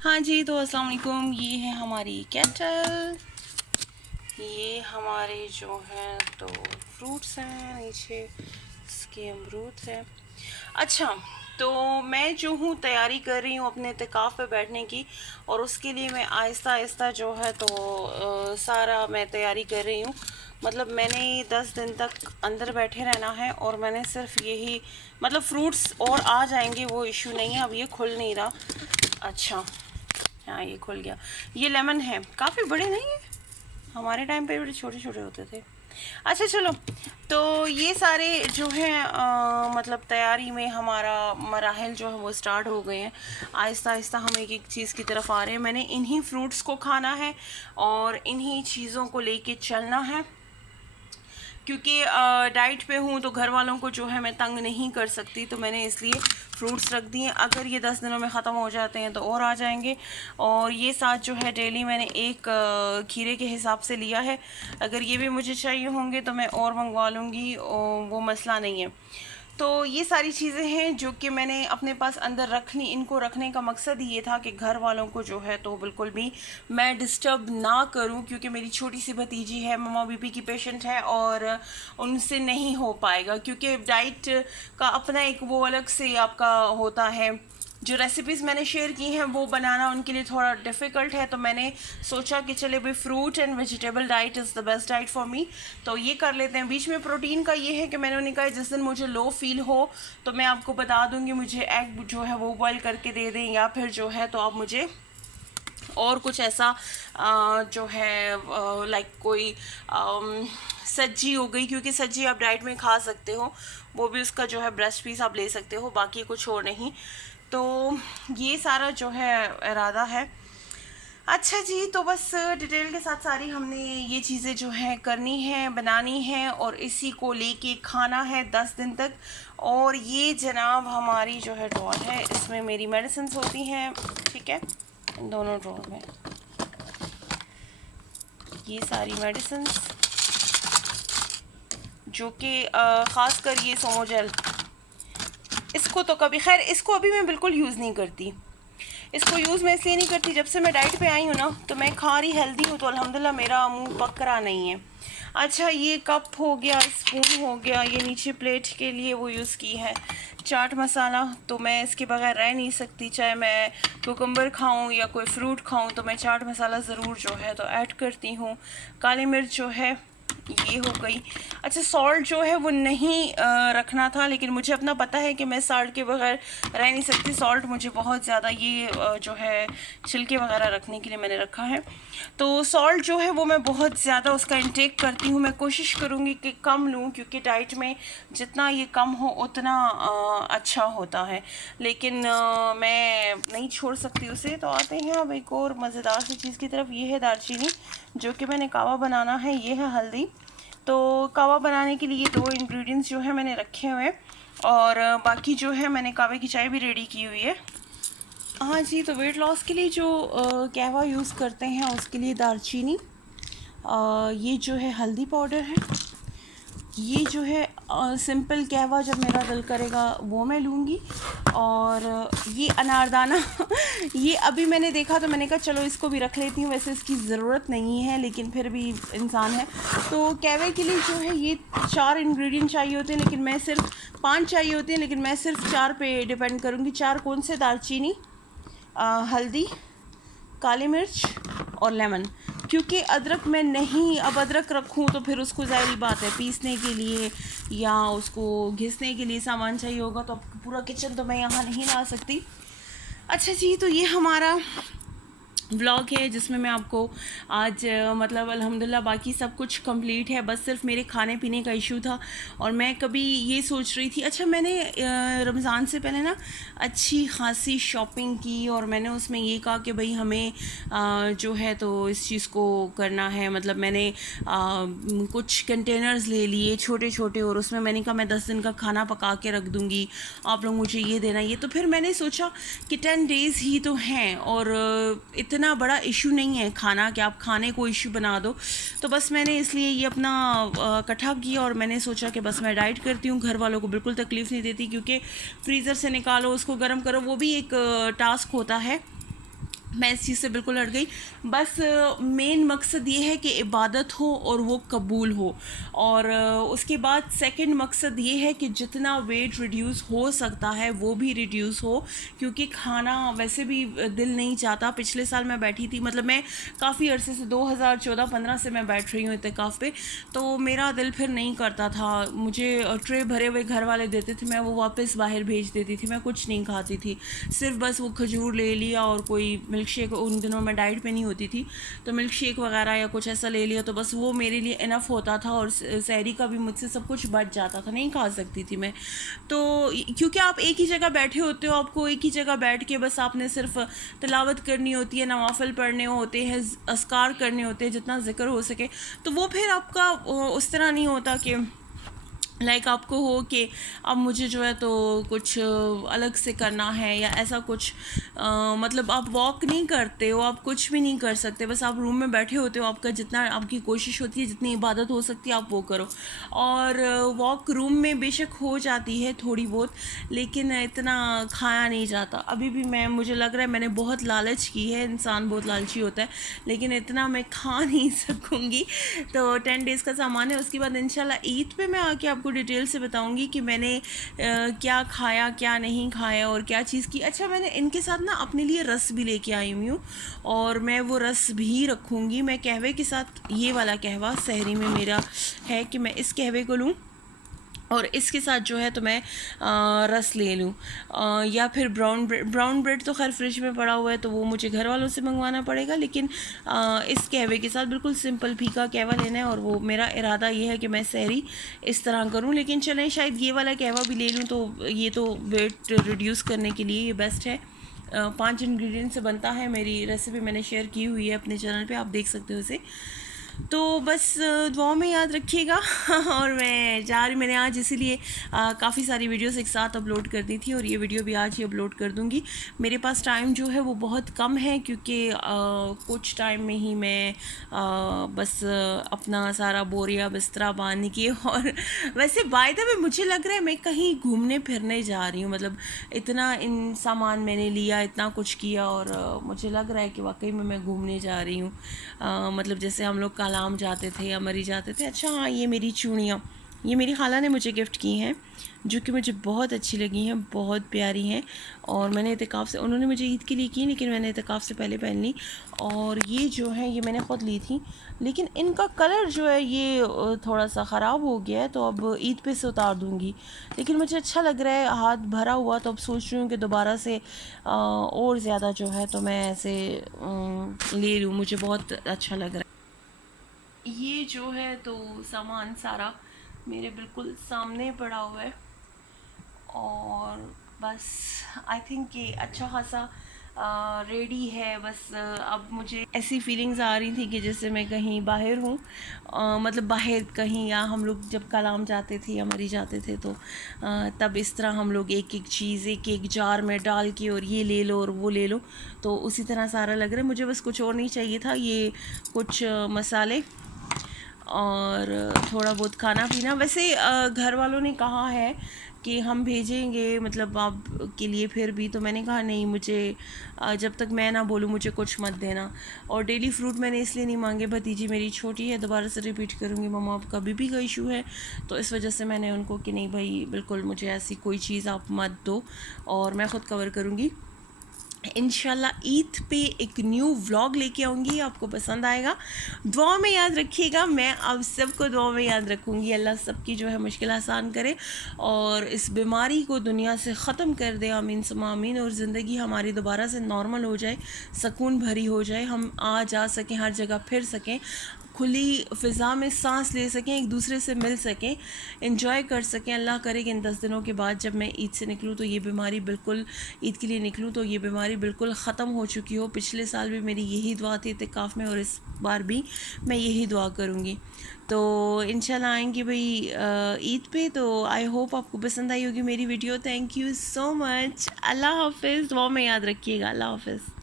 हाँ जी, तो अस्सलाम वालेकुम। ये है हमारी केटल, ये हमारे जो हैं तो फ्रूट्स हैं, नीचे इसके अमरूद है। अच्छा, तो मैं जो हूँ तैयारी कर रही हूँ अपने इत्तिकाफ़ पे बैठने की, और उसके लिए मैं आहिस्ता आहिस्ता जो है तो सारा मैं तैयारी कर रही हूँ। मतलब मैंने 10 दिन तक अंदर बैठे रहना है, और मैंने सिर्फ यही मतलब फ्रूट्स और आ जाएंगे, वो इशू नहीं है। अब ये खुल नहीं रहा। अच्छा, हाँ ये खुल गया। ये लेमन है, काफ़ी बड़े नहीं है, हमारे टाइम पे बड़े छोटे छोटे होते थे। अच्छा चलो, तो ये सारे जो हैं मतलब तैयारी में हमारा मराहल जो है वो स्टार्ट हो गए हैं। आहिस्ता आहिस्ता हम एक एक चीज़ की तरफ आ रहे हैं। मैंने इन्हीं फ्रूट्स को खाना है और इन्हीं चीज़ों को लेके चलना है, क्योंकि डाइट पे हूँ तो घर वालों को जो है मैं तंग नहीं कर सकती, तो मैंने इसलिए फ्रूट्स रख दिए। अगर ये 10 दिनों में ख़त्म हो जाते हैं तो और आ जाएंगे। और ये साथ जो है डेली मैंने एक खीरे के हिसाब से लिया है। अगर ये भी मुझे चाहिए होंगे तो मैं और मंगवा लूँगी, वो मसला नहीं है। तो ये सारी चीज़ें हैं जो कि मैंने अपने पास अंदर रखनी, इनको रखने का मकसद ये था कि घर वालों को जो है तो बिल्कुल भी मैं डिस्टर्ब ना करूं, क्योंकि मेरी छोटी सी भतीजी है, ममा बीपी की पेशेंट है, और उनसे नहीं हो पाएगा, क्योंकि डाइट का अपना एक वो अलग से आपका होता है। जो रेसिपीज़ मैंने शेयर की हैं वो बनाना उनके लिए थोड़ा डिफ़िकल्ट है, तो मैंने सोचा कि चले भाई fruit and vegetable diet is the best diet for me, तो ये कर लेते हैं। बीच में प्रोटीन का ये है कि मैंने उन्हें कहा जिस दिन मुझे लो फील हो तो मैं आपको बता दूंगी, मुझे एग जो है वो बॉईल करके दे दें, या फिर जो है तो आप मुझे और कुछ ऐसा जो है लाइक कोई सब्जी हो गई, क्योंकि सब्जी आप डाइट में खा सकते हो, वो भी उसका जो है ब्रेस्ट पीस आप ले सकते हो, बाकी कुछ और नहीं। तो ये सारा जो है इरादा है। अच्छा जी, तो बस डिटेल के साथ सारी हमने ये चीज़ें जो है करनी है, बनानी है, और इसी को लेके खाना है 10 दिन तक। और ये जनाब हमारी जो है ड्रॉर है, इसमें मेरी मेडिसिन होती हैं, ठीक है, इन दोनों ड्रॉर में ये सारी मेडिसिन, जो कि ख़ास कर ये सोमोजेल, इसको तो कभी, खैर इसको अभी मैं बिल्कुल यूज़ नहीं करती। इसको यूज़ मैं इसलिए नहीं करती, जब से मैं डाइट पे आई हूँ ना तो मैं खा रही हेल्दी हूँ, तो अल्हम्दुलिल्लाह मेरा मुंह पक रहा नहीं है। अच्छा, ये कप हो गया, स्पून हो गया, ये नीचे प्लेट के लिए वो यूज़ की है। चाट मसाला तो मैं इसके बगैर रह नहीं सकती, चाहे मैं कुकुम्बर खाऊं या कोई फ्रूट खाऊं तो मैं चाट मसाला ज़रूर जो है तो ऐड करती हूँ। काली मिर्च जो है ये हो गई। अच्छा, सॉल्ट जो है वो नहीं रखना था, लेकिन मुझे अपना पता है कि मैं सॉल्ट के बगैर रह नहीं सकती। सॉल्ट मुझे बहुत ज़्यादा ये जो है छिलके वगैरह रखने के लिए मैंने रखा है। तो सॉल्ट जो है वो मैं बहुत ज़्यादा उसका इंटेक करती हूँ। मैं कोशिश करूँगी कि कम लूँ, क्योंकि डाइट में जितना ये कम हो उतना अच्छा होता है, लेकिन मैं नहीं छोड़ सकती उसे। तो आते हैं अब एक और मज़ेदार सी चीज़ की तरफ। ये है दालचीनी, जो कि मैंने कावा बनाना है। ये है हल्दी। तो कावा बनाने के लिए 2 इंग्रेडिएंट्स जो है मैंने रखे हुए हैं, और बाकी जो है मैंने कावे की चाय भी रेडी की हुई है। हाँ जी, तो वेट लॉस के लिए जो कहवा यूज़ करते हैं उसके लिए दालचीनी, ये जो है हल्दी पाउडर है, ये जो है सिंपल कहवा जब मेरा दिल करेगा वो मैं लूँगी, और ये अनारदाना ये अभी मैंने देखा तो मैंने कहा चलो इसको भी रख लेती हूँ, वैसे इसकी ज़रूरत नहीं है लेकिन फिर भी इंसान है। तो कहवे के लिए जो है ये 4 इंग्रेडिएंट चाहिए होते हैं, लेकिन मैं सिर्फ 5 चाहिए होते हैं, लेकिन मैं सिर्फ 4 पे डिपेंड करूँगी। 4 कौन से? दालचीनी, हल्दी, काली मिर्च और लेमन। क्योंकि अदरक मैं नहीं, अब अदरक रखूँ तो फिर उसको ज़ाहिर बात है पीसने के लिए या उसको घिसने के लिए सामान चाहिए होगा, तो अब पूरा किचन तो मैं यहाँ नहीं ला सकती। अच्छा जी, तो ये हमारा व्लॉग है जिसमें मैं आपको आज मतलब अल्हम्दुलिल्लाह बाकी सब कुछ कंप्लीट है, बस सिर्फ मेरे खाने पीने का इशू था। और मैं कभी ये सोच रही थी, अच्छा मैंने रमज़ान से पहले ना अच्छी खासी शॉपिंग की, और मैंने उसमें ये कहा कि भाई हमें जो है तो इस चीज़ को करना है। मतलब मैंने कुछ कंटेनर्स ले लिए छोटे छोटे, और उसमें मैंने कहा मैं 10 दिन का खाना पका के रख दूँगी, आप लोग मुझे ये देना ये। तो फिर मैंने सोचा कि 10 डेज़ ही तो हैं, और इतना बड़ा इशू नहीं है खाना कि आप खाने को इशू बना दो। तो बस मैंने इसलिए ये अपना इकट्ठा किया, और मैंने सोचा कि बस मैं डाइट करती हूँ, घर वालों को बिल्कुल तकलीफ़ नहीं देती, क्योंकि फ्रीज़र से निकालो उसको गर्म करो वो भी एक टास्क होता है। मैं इस चीज़ से बिल्कुल हट गई। बस मेन मकसद ये है कि इबादत हो और वो कबूल हो, और उसके बाद सेकंड मकसद ये है कि जितना वेट रिड्यूस हो सकता है वो भी रिड्यूस हो, क्योंकि खाना वैसे भी दिल नहीं चाहता। पिछले साल मैं बैठी थी, मतलब मैं काफ़ी अरसे से 2014-15 से मैं बैठ रही हूँ इत्तिकाफ़ पे, तो मेरा दिल फिर नहीं करता था। मुझे ट्रे भरे हुए घर वाले देते थे, मैं वो वापस बाहर भेज देती थी, मैं कुछ नहीं खाती थी, सिर्फ बस वो खजूर ले लिया और कोई मिल्क शेक। उन दिनों मैं डाइट पे नहीं होती थी, तो मिल्क शेक वगैरह या कुछ ऐसा ले लिया, तो बस वो मेरे लिए इनफ होता था, और सहरी का भी मुझसे सब कुछ बच जाता था, नहीं खा सकती थी मैं। तो क्योंकि आप एक ही जगह बैठे होते हो, आपको एक ही जगह बैठ के बस आपने सिर्फ तिलावत करनी होती है, नवाफिल पढ़ने होते हैं, अस्कार करने होते हैं, जितना जिक्र हो सके, तो वो फिर आपका उस तरह नहीं होता कि लाइक आपको हो कि अब मुझे जो है तो कुछ अलग से करना है या ऐसा कुछ। मतलब आप वॉक नहीं करते हो, आप कुछ भी नहीं कर सकते, बस आप रूम में बैठे होते हो, आपका जितना आपकी कोशिश होती है, जितनी इबादत हो सकती है आप वो करो। और वॉक रूम में बेशक हो जाती है थोड़ी बहुत, लेकिन इतना खाया नहीं जाता। अभी भी मुझे लग रहा है मैंने बहुत लालच की है, इंसान बहुत लालची होता है, लेकिन इतना मैं खा नहीं सकूँगी। तो 10 डेज़ का सामान है, उसके बाद इंशाल्लाह ईद पे मैं आके आपको डिटेल से बताऊंगी कि मैंने क्या खाया, क्या नहीं खाया और क्या चीज़ की। अच्छा, मैंने इनके साथ ना अपने लिए रस भी लेके आई हुई हूँ, और मैं वो रस भी रखूँगी। मैं कहवे के साथ, ये वाला कहवा सहरी में मेरा है कि मैं इस कहवे को लूँ और इसके साथ जो है तो मैं रस ले लूँ, या फिर ब्राउन ब्रेड तो खैर फ्रिज में पड़ा हुआ है, तो वो मुझे घर वालों से मंगवाना पड़ेगा। लेकिन इस कहवे के साथ बिल्कुल सिंपल फीका कहवा लेना है, और वो मेरा इरादा ये है कि मैं सहरी इस तरह करूँ। लेकिन चलें, शायद ये वाला कहवा भी ले लूँ, तो ये तो वेट रिड्यूस करने के लिए ये बेस्ट है। 5 इंग्रेडिएंट से बनता है, मेरी रेसिपी मैंने शेयर की हुई है अपने चैनल पे, आप देख सकते हो उसे। तो बस दुआ में याद रखिएगा। और मैं जा रही, मैंने आज इसीलिए काफ़ी सारी वीडियोस एक साथ अपलोड कर दी थी, और ये वीडियो भी आज ही अपलोड कर दूँगी। मेरे पास टाइम जो है वो बहुत कम है, क्योंकि कुछ टाइम में ही मैं बस अपना सारा बोरिया बिस्तरा बांध के और वैसे बाय द वे मुझे लग रहा है मैं कहीं घूमने फिरने जा रही हूँ। मतलब इतना इन सामान मैंने लिया, इतना कुछ किया, और मुझे लग रहा है कि वाकई में मैं घूमने जा रही हूँ। मतलब जैसे हम लोग कलाम जाते थे या मरी जाते थे। अच्छा हाँ, ये मेरी चूड़ियाँ, ये मेरी खाला ने मुझे गिफ्ट की हैं, जो कि मुझे बहुत अच्छी लगी हैं, बहुत प्यारी हैं। और मैंने इत्तिकाफ़ से, उन्होंने मुझे ईद के लिए की, लेकिन मैंने इत्तिकाफ़ से पहले पहन ली। और ये जो है ये मैंने ख़ुद ली थी, लेकिन इनका कलर जो है ये थोड़ा सा ख़राब हो गया है, तो अब ईद पे से उतार दूँगी। लेकिन मुझे अच्छा लग रहा है, हाथ भरा हुआ, तो अब सोच रही हूँ कि दोबारा से और ज़्यादा जो है तो मैं ऐसे ले लूँ, मुझे बहुत अच्छा लग रहा है। ये जो है तो सामान सारा मेरे बिल्कुल सामने पड़ा हुआ है, और बस आई थिंक कि अच्छा खासा रेडी है। बस अब मुझे ऐसी फीलिंग्स आ रही थी कि जैसे मैं कहीं बाहर हूँ, मतलब बाहर कहीं, या हम लोग जब कलाम जाते थे या मरी जाते थे, तो तब इस तरह हम लोग एक एक चीज़ एक एक जार में डाल के, और ये ले लो और वो ले लो, तो उसी तरह सारा लग रहा है। मुझे बस कुछ और नहीं चाहिए था, ये कुछ मसाले और थोड़ा बहुत खाना पीना। वैसे घर वालों ने कहा है कि हम भेजेंगे, मतलब आप के लिए, फिर भी तो मैंने कहा नहीं, मुझे जब तक मैं ना बोलूँ मुझे कुछ मत देना। और डेली फ्रूट मैंने इसलिए नहीं मांगे, भतीजी मेरी छोटी है, दोबारा से रिपीट करूँगी, मम्मा आपका बीपी का इशू है, तो इस वजह से मैंने उनको कि नहीं भाई बिल्कुल मुझे ऐसी कोई चीज़ आप मत दो, और मैं ख़ुद कवर करूँगी। इंशाल्लाह ईद पे एक न्यू व्लॉग लेके आऊँगी, आपको पसंद आएगा। दुआ में याद रखिएगा, मैं आप सबको दुआ में याद रखूँगी। अल्लाह सबकी जो है मुश्किल आसान करे, और इस बीमारी को दुनिया से ख़त्म कर दे, आमीन सुम्मा आमीन। और ज़िंदगी हमारी दोबारा से नॉर्मल हो जाए, सुकून भरी हो जाए, हम आ जा सकें, हर जगह फिर सकें, खुली फ़िज़ा में सांस ले सकें, एक दूसरे से मिल सकें, एंजॉय कर सकें। अल्लाह करे कि इन 10 दिनों के बाद जब मैं ईद से निकलूँ तो ये बीमारी बिल्कुल, ईद के लिए निकलूँ तो ये बीमारी बिल्कुल ख़त्म हो चुकी हो। पिछले साल भी मेरी यही दुआ थी इत्तिकाफ़ में, और इस बार भी मैं यही दुआ करूँगी। तो इंशाल्लाह आएंगे भाई ईद पे। तो आई होप आपको पसंद आई होगी मेरी video. Thank you so much. अल्लाह हाफ़िज़। दुआ में याद रखिएगा। अल्लाह हाफ़िज़।